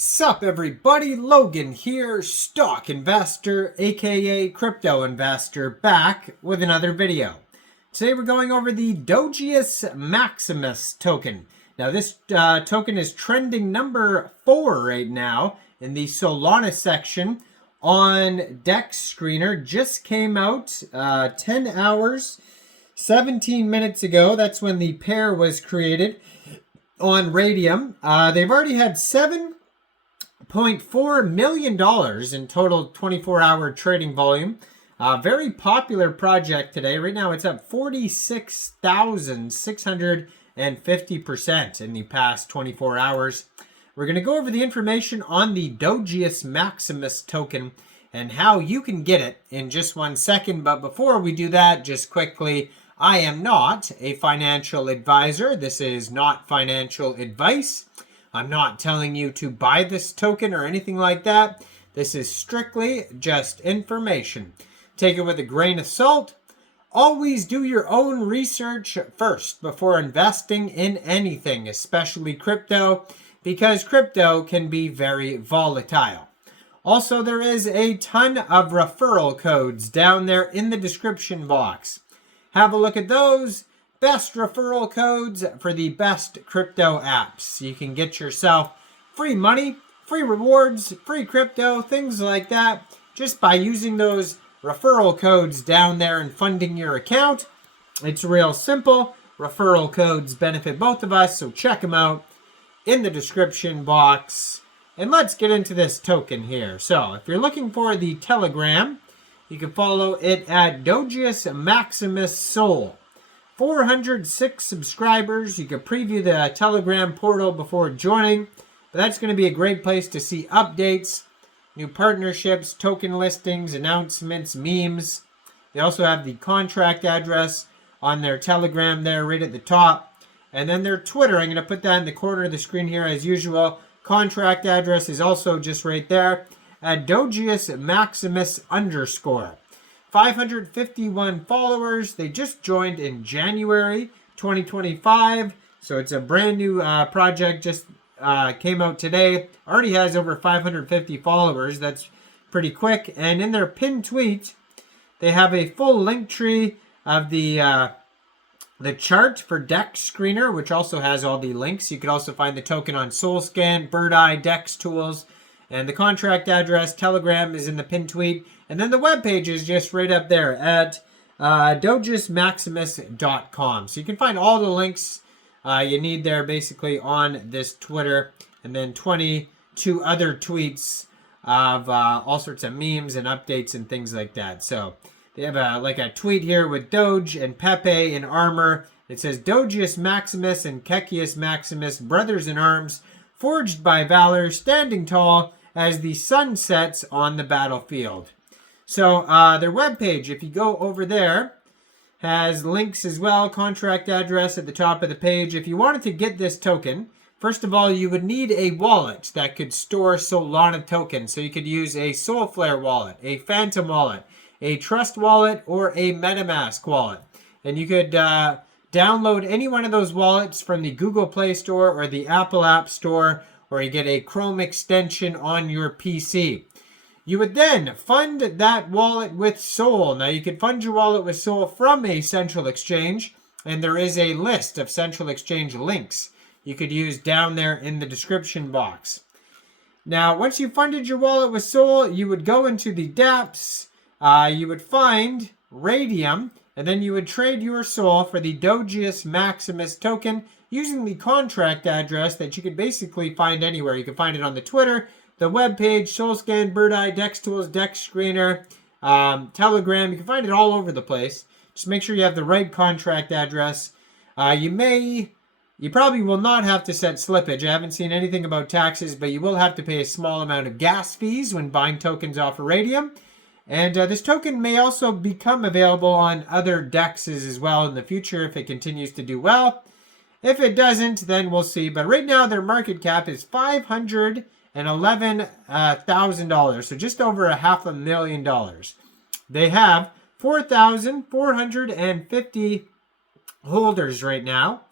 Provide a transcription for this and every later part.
Sup everybody, Logan here, stock investor aka crypto investor, back with another video. Today we're going over the Dogeus Maximus token. Now this token is trending number 4 right now in the Solana section on DEX Screener. Just came out 10 hours 17 minutes ago. That's when the pair was created on Raydium. They've already had $7.4 million in total 24-hour trading volume. Very popular project today. Right now it's up 46,650% in the past 24 hours. We're going to go over the information on the Dogeus Maximus token and how you can get it in just 1 second. But before we do that, just quickly, I am not a financial advisor. This is not financial advice. I'm not telling you to buy this token or anything like that. This is strictly just information. Take it with a grain of salt. Always do your own research first before investing in anything, especially crypto, because crypto can be very volatile. Also, there is a ton of referral codes down there in the description box. Have a look at those. Best referral codes for the best crypto apps. You can get yourself free money, free rewards, free crypto, things like that, just by using those referral codes down there and funding your account. It's real simple. Referral codes benefit both of us, so check them out in the description box. And let's get into this token here. So if you're looking for the Telegram, you can follow it at Dogeus Maximus Sol. 406 subscribers. You can preview the Telegram portal before joining. But that's going to be a great place to see updates, new partnerships, token listings, announcements, memes. They also have the contract address on their Telegram there right at the top. And then their Twitter, I'm going to put that in the corner of the screen here as usual. Contract address is also just right there at Dogeus Maximus _. 551 followers. They just joined in January 2025. So it's a brand new project, just came out today. Already has over 550 followers. That's pretty quick. And in their pinned tweet, they have a full link tree of the chart for DEX Screener, which also has all the links. You could also find the token on SolScan, Bird Eye, DEX Tools, and the contract address. Telegram is in the pinned tweet. And then the webpage is just right up there at dogeusmaximus.com. So you can find all the links you need there basically on this Twitter. And then 22 other tweets of all sorts of memes and updates and things like that. So they have a tweet here with Doge and Pepe in armor. It says, Dogeus Maximus and Kekius Maximus, brothers in arms, forged by valor, standing tall as the sun sets on the battlefield. So their webpage, if you go over there, has links as well, contract address at the top of the page. If you wanted to get this token, first of all, you would need a wallet that could store Solana tokens. So you could use a Solflare wallet, a Phantom wallet, a Trust wallet, or a MetaMask wallet. And you could download any one of those wallets from the Google Play Store or the Apple App Store, or you get a Chrome extension on your PC. You would then fund that wallet with Sol. Now, you can fund your wallet with Sol from a central exchange, and there is a list of central exchange links you could use down there in the description box. Now, once you funded your wallet with Sol, you would go into the dApps, you would find Raydium, and then you would trade your Sol for the Dogeus Maximus token using the contract address that you could basically find anywhere. You can find it on the Twitter, the webpage, SolScan, Bird Eye, DEX Tools, DEX Screener, Telegram. You can find it all over the place. Just make sure you have the right contract address. You probably will not have to set slippage. I haven't seen anything about taxes, but you will have to pay a small amount of gas fees when buying tokens off of Raydium. And this token may also become available on other DEXs as well in the future if it continues to do well. If it doesn't, then we'll see. But right now, their market cap is $511,000, so just over $500,000. They have 4,450 holders right now.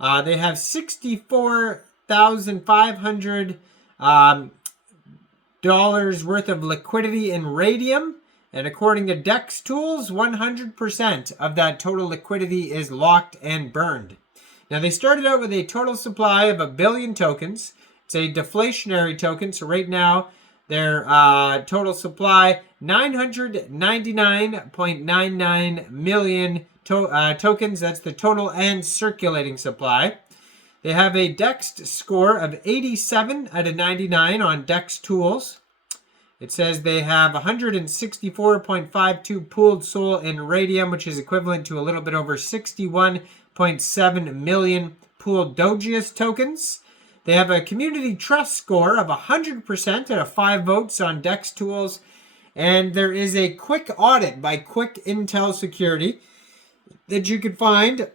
They have 64,500 dollars worth of liquidity in Raydium. And according to DEX Tools, 100% of that total liquidity is locked and burned. Now, they started out with a total supply of 1 billion tokens. It's a deflationary token. So right now, their total supply, 999.99 million tokens. That's the total and circulating supply. They have a DEX score of 87 out of 99 on DEX Tools. It says they have 164.52 pooled SOL in Raydium, which is equivalent to a little bit over 61.7 million pooled Dogeus tokens. They have a community trust score of 100% out of 5 votes on DEX Tools. And there is a quick audit by Quick Intel Security that you can find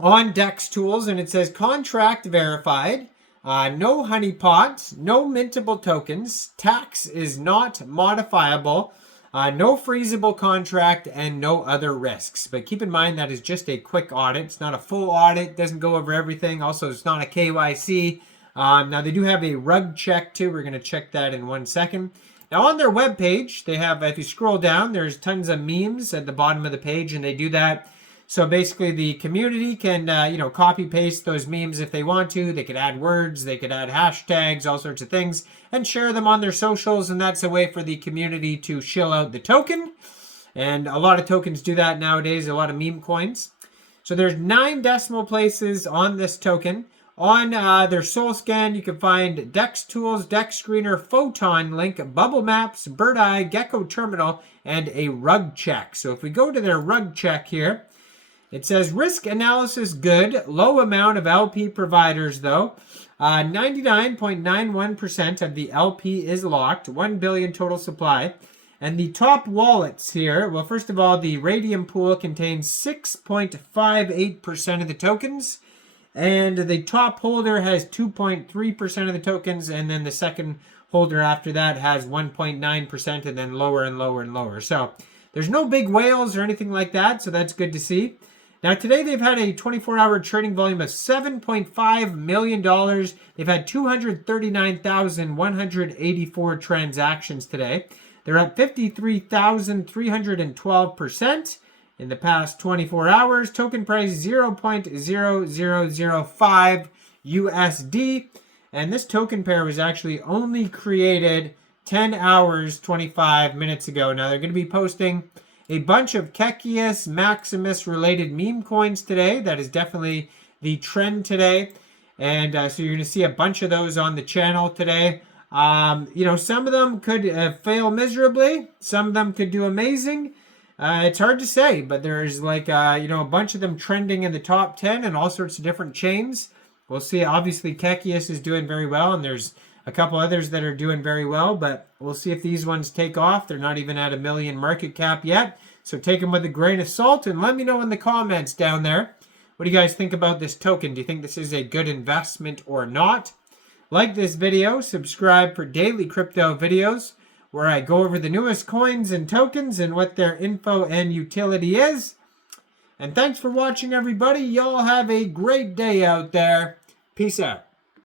on DEX Tools. And it says contract verified, no honeypots, no mintable tokens, tax is not modifiable, no freezable contract, and no other risks. But keep in mind that is just a quick audit. It's not a full audit. Doesn't go over everything. Also, it's not a KYC. Now, they do have a rug check, too. We're going to check that in 1 second. Now, on their webpage, they have, if you scroll down, there's tons of memes at the bottom of the page, and they do that. So basically, the community can, copy-paste those memes if they want to. They could add words, they could add hashtags, all sorts of things, and share them on their socials, and that's a way for the community to shill out the token. And a lot of tokens do that nowadays, a lot of meme coins. So there's 9 decimal places on this token. On their Sol Scan, you can find DEX Tools, DEX Screener, Photon Link, Bubble Maps, Bird Eye, Gecko Terminal, and a rug check. So if we go to their rug check here, it says risk analysis good, low amount of LP providers though. 99.91% of the LP is locked, 1 billion total supply. And the top wallets here, well, first of all, the Raydium pool contains 6.58% of the tokens. And the top holder has 2.3% of the tokens. And then the second holder after that has 1.9% and then lower and lower and lower. So there's no big whales or anything like that. So that's good to see. Now, today they've had a 24-hour trading volume of $7.5 million. They've had 239,184 transactions today. They're at 53,312% in the past 24 hours. Token price 0.0005 USD. And this token pair was actually only created 10 hours, 25 minutes ago. Now, they're going to be posting a bunch of Kekius, Maximus related meme coins today. That is definitely the trend today. And so you're going to see a bunch of those on the channel today. Some of them could fail miserably. Some of them could do amazing. It's hard to say, but there's a bunch of them trending in the top 10 and all sorts of different chains. We'll see. Obviously, Kekius is doing very well, and there's a couple others that are doing very well, but we'll see if these ones take off. They're not even at $1 million market cap yet, so take them with a grain of salt, and let me know in the comments down there. What do you guys think about this token? Do you think this is a good investment or not? Like this video, subscribe for daily crypto videos where I go over the newest coins and tokens and what their info and utility is. And thanks for watching, everybody. Y'all have a great day out there. Peace out.